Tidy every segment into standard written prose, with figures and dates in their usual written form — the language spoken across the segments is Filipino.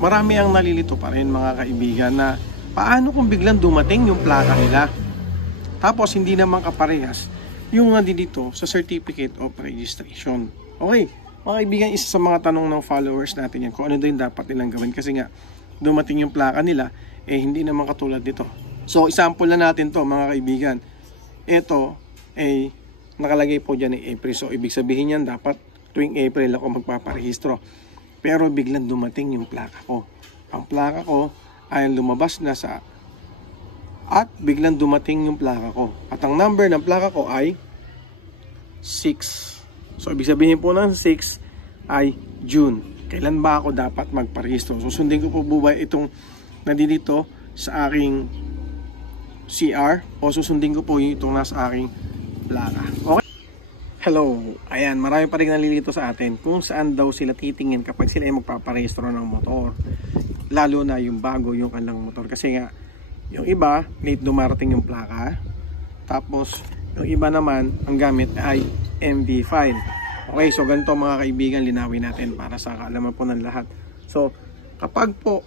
marami ang nalilito pa rin mga kaibigan na paano kung biglang dumating yung plaka nila tapos hindi naman kaparehas yung dito sa Certificate of Registration. Okay, mga kaibigan, isa sa mga tanong ng followers natin yan kung ano din dapat nilang gawin kasi nga dumating yung plaka nila hindi naman katulad nito. So example na natin to mga kaibigan. Ito nakalagay po dyan April, so ibig sabihin yan dapat tuwing April ako magpaparehistro. Pero biglang dumating yung plaka ko. Ang plaka ko ay lumabas na at biglang dumating yung plaka ko. At ang number ng plaka ko ay 6. So ibig sabihin po ng 6 ay June. Kailan ba ako dapat magparehistro? Susundin ko po ba itong nandito sa aking CR o susundin ko po itong nasa aking plaka? Okay? Hello, ayan, marami pa rin nalilito sa atin kung saan daw sila titingin kapag sila ay magpaparehistro ng motor. Lalo na yung bago yung kanilang motor. Kasi nga, yung iba, late dumarating yung plaka. Tapos, yung iba naman, ang gamit ay MV file. Okay, so ganito mga kaibigan, linawin natin para sa kaalaman po ng lahat. So, kapag po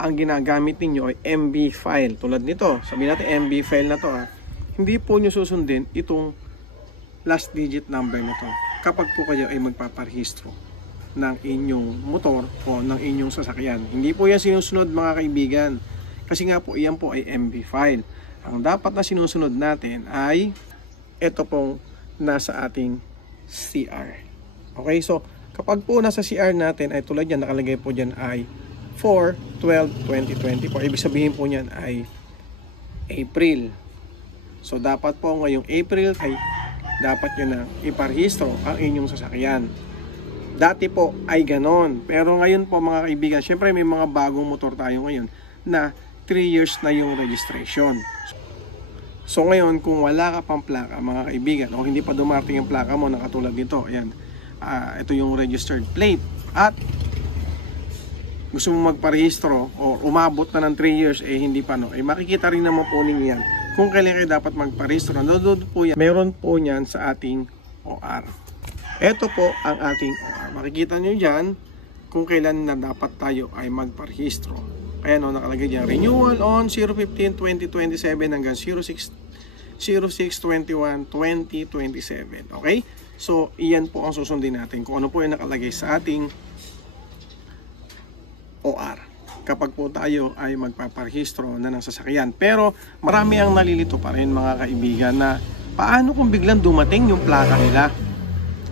ang ginagamit ninyo ay MV file, tulad nito, sabihin natin MV file na to hindi po nyo susundin itong last digit number na to kapag po kayo ay magpaparehistro ng inyong motor o ng inyong sasakyan. Hindi po yan sinusunod mga kaibigan kasi nga po iyan po ay MV file. Ang dapat na sinusunod natin ay ito pong nasa ating CR. Okay, so kapag po nasa CR natin ay tulad yan, nakalagay po dyan ay 4/12/2024. Ibig sabihin po niyan ay April. So dapat po ngayong April ay dapat nyo na iparehistro ang inyong sasakyan. Dati po ay ganon. Pero ngayon po mga kaibigan, syempre may mga bagong motor tayo ngayon na 3 years na yung registration. So ngayon kung wala ka pang plaka mga kaibigan o hindi pa dumating yung plaka mo na katulad nito, ayan, ito yung registered plate at gusto mo magparehistro o umabot na ng 3 years hindi pa makikita rin naman po ninyo yan kung kailan kayo dapat magparehistro. Nandun po yan, meron po yan sa ating OR. Ito po ang ating OR. Makikita nyo dyan kung kailan na dapat tayo ay magparehistro. Ayan nakalagay dyan, renewal on 0/15/2027 hanggang 06/21/2027. Okay? So, iyan po ang susundin natin kung ano po yung nakalagay sa ating OR kapag po tayo ay magpaparehistro na ng sasakyan. Pero marami ang nalilito pa rin mga kaibigan na paano kung biglang dumating yung plaka nila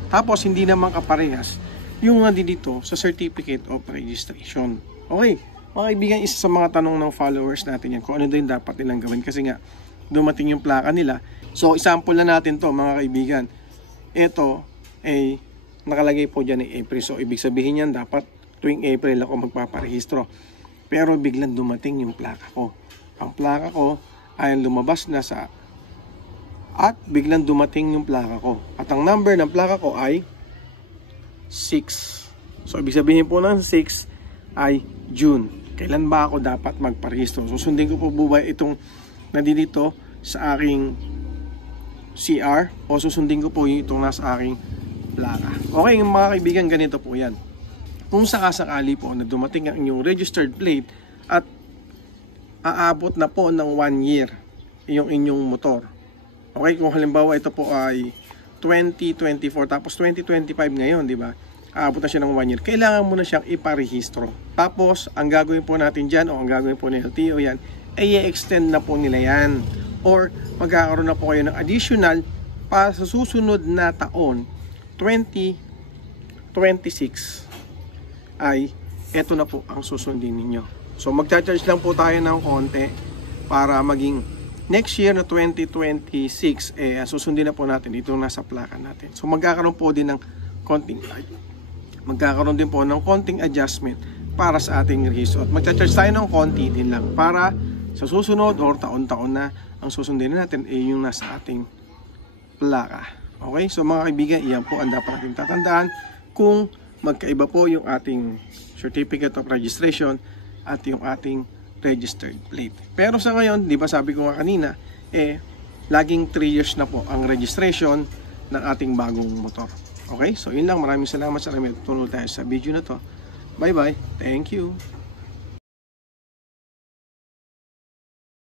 tapos hindi naman kaparehas yung dito sa Certificate of Registration. Okay, mga kaibigan, isa sa mga tanong ng followers natin yan kung ano din dapat nilang gawin kasi nga dumating yung plaka nila. So example na natin to mga kaibigan. Ito nakalagay po dyan April, so ibig sabihin yan dapat tuwing April ako magpaparehistro. Pero biglang dumating yung plaka ko. Ang plaka ko ay lumabas na at biglang dumating yung plaka ko. At ang number ng plaka ko ay 6. So ibig sabihin po ng 6 ay June. Kailan ba ako dapat magparehistro? Susundin ko po ba itong nandito sa aking CR o susundin ko po itong nasa aking plaka? Okay mga kaibigan, ganito po yan. Kung sakasakali po na dumating ang inyong registered plate at aabot na po ng 1 year yung inyong motor. Okay, kung halimbawa ito po ay 2024 tapos 2025 ngayon, di ba? Aabot na siya ng 1 year. Kailangan mo na siyang iparehistro. Tapos, ang gagawin po natin dyan o ang gagawin po ni LTO yan, ay i-extend na po nila yan. Or magkakaroon na po kayo ng additional para sa susunod na taon, 2026. Ay eto na po ang susundin ninyo. So magcha-charge lang po tayo ng konti para maging next year na 2026 susundin na po natin itong nasa plaka natin. So magkakaroon din po ng konting adjustment para sa ating rehistro. At magcha-charge tayo ng konti din lang para sa susunod or taon-taon na ang susundin natin yung nasa ating plaka. Okay? So mga kaibigan, iyan po ang dapat natin tatandaan kung magkaiba po yung ating Certificate of Registration at yung ating registered plate. Pero sa ngayon, di ba sabi ko nga kanina, laging 3 years na po ang registration ng ating bagong motor. Okay? So yun lang. Maraming salamat sa nami. Tunod tayo sa video na to. Bye bye. Thank you.